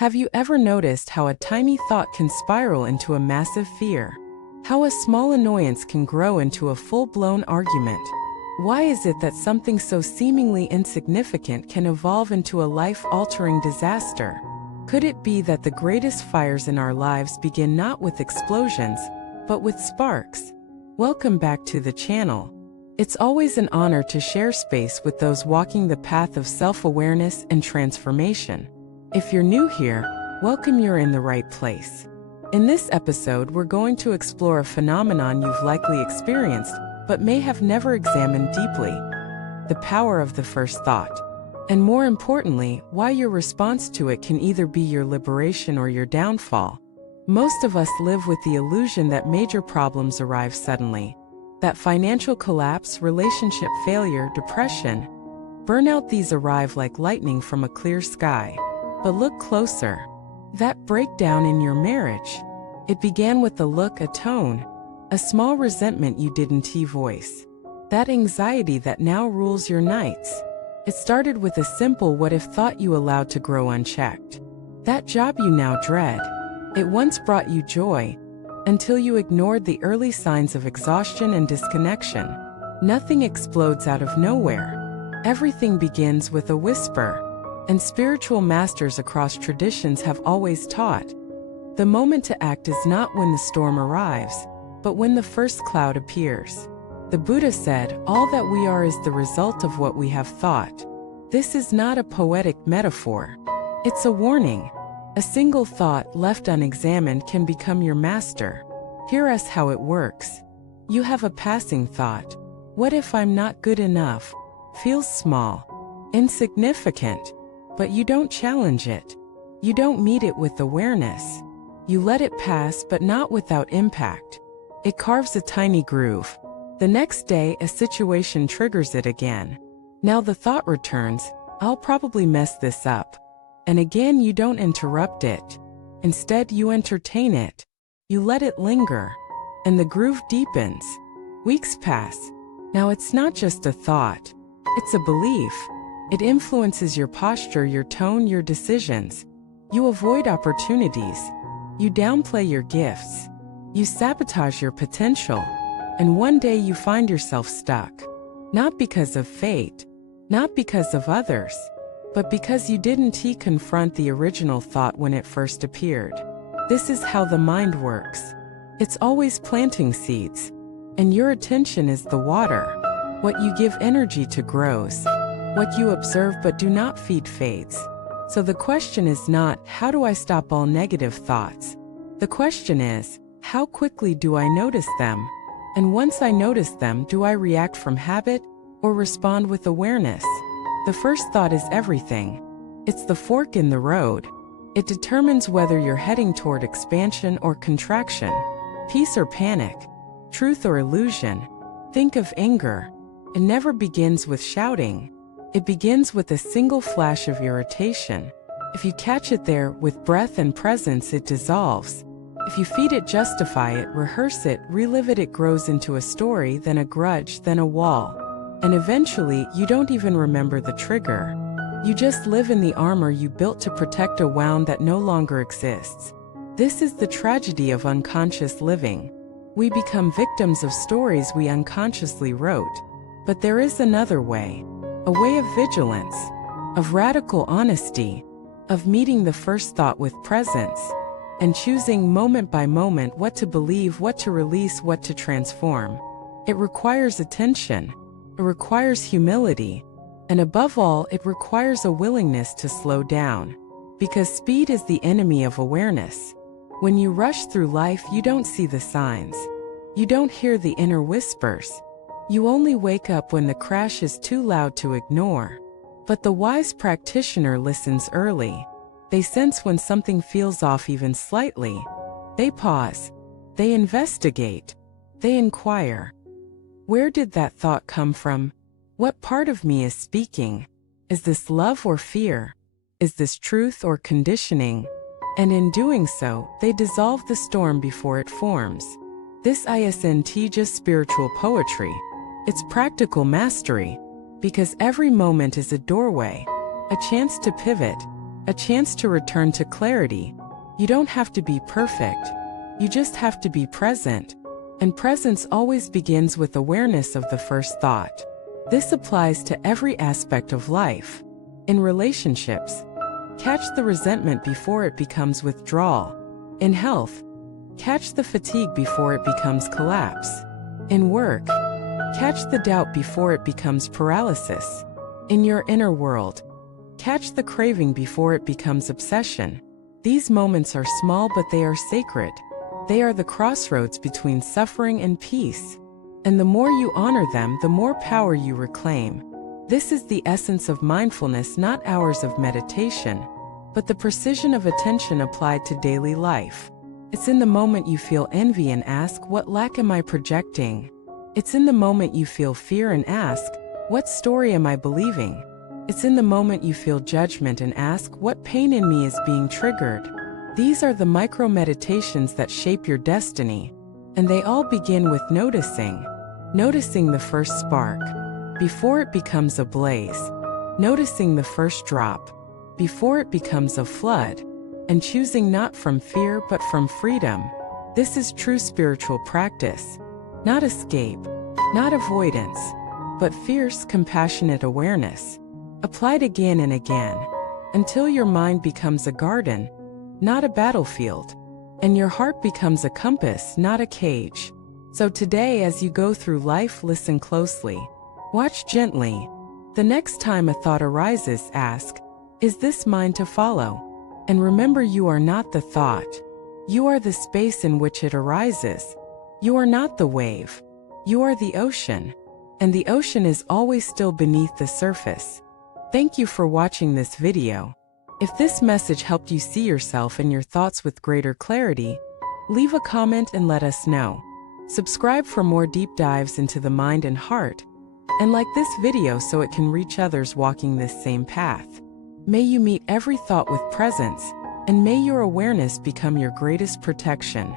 Have you ever noticed how a tiny thought can spiral into a massive fear? How a small annoyance can grow into a full-blown argument? Why is it that something so seemingly insignificant can evolve into a life-altering disaster? Could it be that the greatest fires in our lives begin not with explosions, but with sparks? Welcome back to the channel. It's always an honor to share space with those walking the path of self-awareness and transformation. If you're new here, welcome, you're in the right place. In this episode, we're going to explore a phenomenon you've likely experienced, but may have never examined deeply: the power of the first thought. And more importantly, why your response to it can either be your liberation or your downfall. Most of us live with the illusion that major problems arrive suddenly. That financial collapse, relationship failure, depression, burnout, these arrive like lightning from a clear sky. But look closer. That breakdown in your marriage, it began with a look, a tone, a small resentment you didn't voice. That anxiety that now rules your nights, it started with a simple what if thought you allowed to grow unchecked. That job you now dread, it once brought you joy, until you ignored the early signs of exhaustion and disconnection. Nothing explodes out of nowhere. Everything begins with a whisper. And spiritual masters across traditions have always taught, the moment to act is not when the storm arrives, but when the first cloud appears. The Buddha said, all that we are is the result of what we have thought. This is not a poetic metaphor. It's a warning. A single thought left unexamined can become your master. Hear us how it works. You have a passing thought. What if I'm not good enough? Feels small, insignificant. But you don't challenge it. You don't meet it with awareness. You let it pass, but not without impact. It carves a tiny groove. The next day, a situation triggers it again. Now the thought returns, I'll probably mess this up. And again, you don't interrupt it. Instead, you entertain it. You let it linger. And the groove deepens. Weeks pass. Now it's not just a thought. It's a belief. It influences your posture, your tone, your decisions. You avoid opportunities. You downplay your gifts. You sabotage your potential. And one day you find yourself stuck. Not because of fate, not because of others, but because you didn't confront the original thought when it first appeared. This is how the mind works. It's always planting seeds. And your attention is the water. What you give energy to grows. What you observe but do not feed fades. So the question is not, how do I stop all negative thoughts? The question is, how quickly do I notice them? And once I notice them, do I react from habit or respond with awareness? The first thought is everything. It's the fork in the road. It determines whether you're heading toward expansion or contraction, peace or panic, truth or illusion. Think of anger. It never begins with shouting. It begins with a single flash of irritation. If you catch it there, with breath and presence, it dissolves. If you feed it, justify it, rehearse it, relive it, it grows into a story, then a grudge, then a wall. And eventually, you don't even remember the trigger. You just live in the armor you built to protect a wound that no longer exists. This is the tragedy of unconscious living. We become victims of stories we unconsciously wrote. But there is another way. A way of vigilance, of radical honesty, of meeting the first thought with presence, and choosing moment by moment what to believe, what to release, what to transform. It requires attention, it requires humility, and above all, it requires a willingness to slow down. Because speed is the enemy of awareness. When you rush through life, you don't see the signs. You don't hear the inner whispers. You only wake up when the crash is too loud to ignore. But the wise practitioner listens early. They sense when something feels off even slightly. They pause. They investigate. They inquire. Where did that thought come from? What part of me is speaking? Is this love or fear? Is this truth or conditioning? And in doing so, they dissolve the storm before it forms. This isn't just spiritual poetry. It's practical mastery, because every moment is a doorway, a chance to pivot, a chance to return to clarity. You don't have to be perfect. You just have to be present. And presence always begins with awareness of the first thought. This applies to every aspect of life. In relationships, catch the resentment before it becomes withdrawal. In health, catch the fatigue before it becomes collapse. In work, catch the doubt before it becomes paralysis. In your inner world, catch the craving before it becomes obsession. These moments are small, but they are sacred. They are the crossroads between suffering and peace. And the more you honor them, the more power you reclaim. This is the essence of mindfulness, not hours of meditation, but the precision of attention applied to daily life. It's in the moment you feel envy and ask, what lack am I projecting? It's in the moment you feel fear and ask, what story am I believing? It's in the moment you feel judgment and ask, what pain in me is being triggered? These are the micro-meditations that shape your destiny, and they all begin with noticing. Noticing the first spark before it becomes a blaze. Noticing the first drop before it becomes a flood. And choosing not from fear but from freedom. This is true spiritual practice. Not escape, not avoidance, but fierce, compassionate awareness. Applied again and again, until your mind becomes a garden, not a battlefield, and your heart becomes a compass, not a cage. So today, as you go through life, listen closely. Watch gently. The next time a thought arises, ask, is this mine to follow? And remember, you are not the thought. You are the space in which it arises. You are not the wave. You are the ocean. And the ocean is always still beneath the surface. Thank you for watching this video. If this message helped you see yourself and your thoughts with greater clarity, leave a comment and let us know. Subscribe for more deep dives into the mind and heart. And like this video so it can reach others walking this same path. May you meet every thought with presence, and may your awareness become your greatest protection.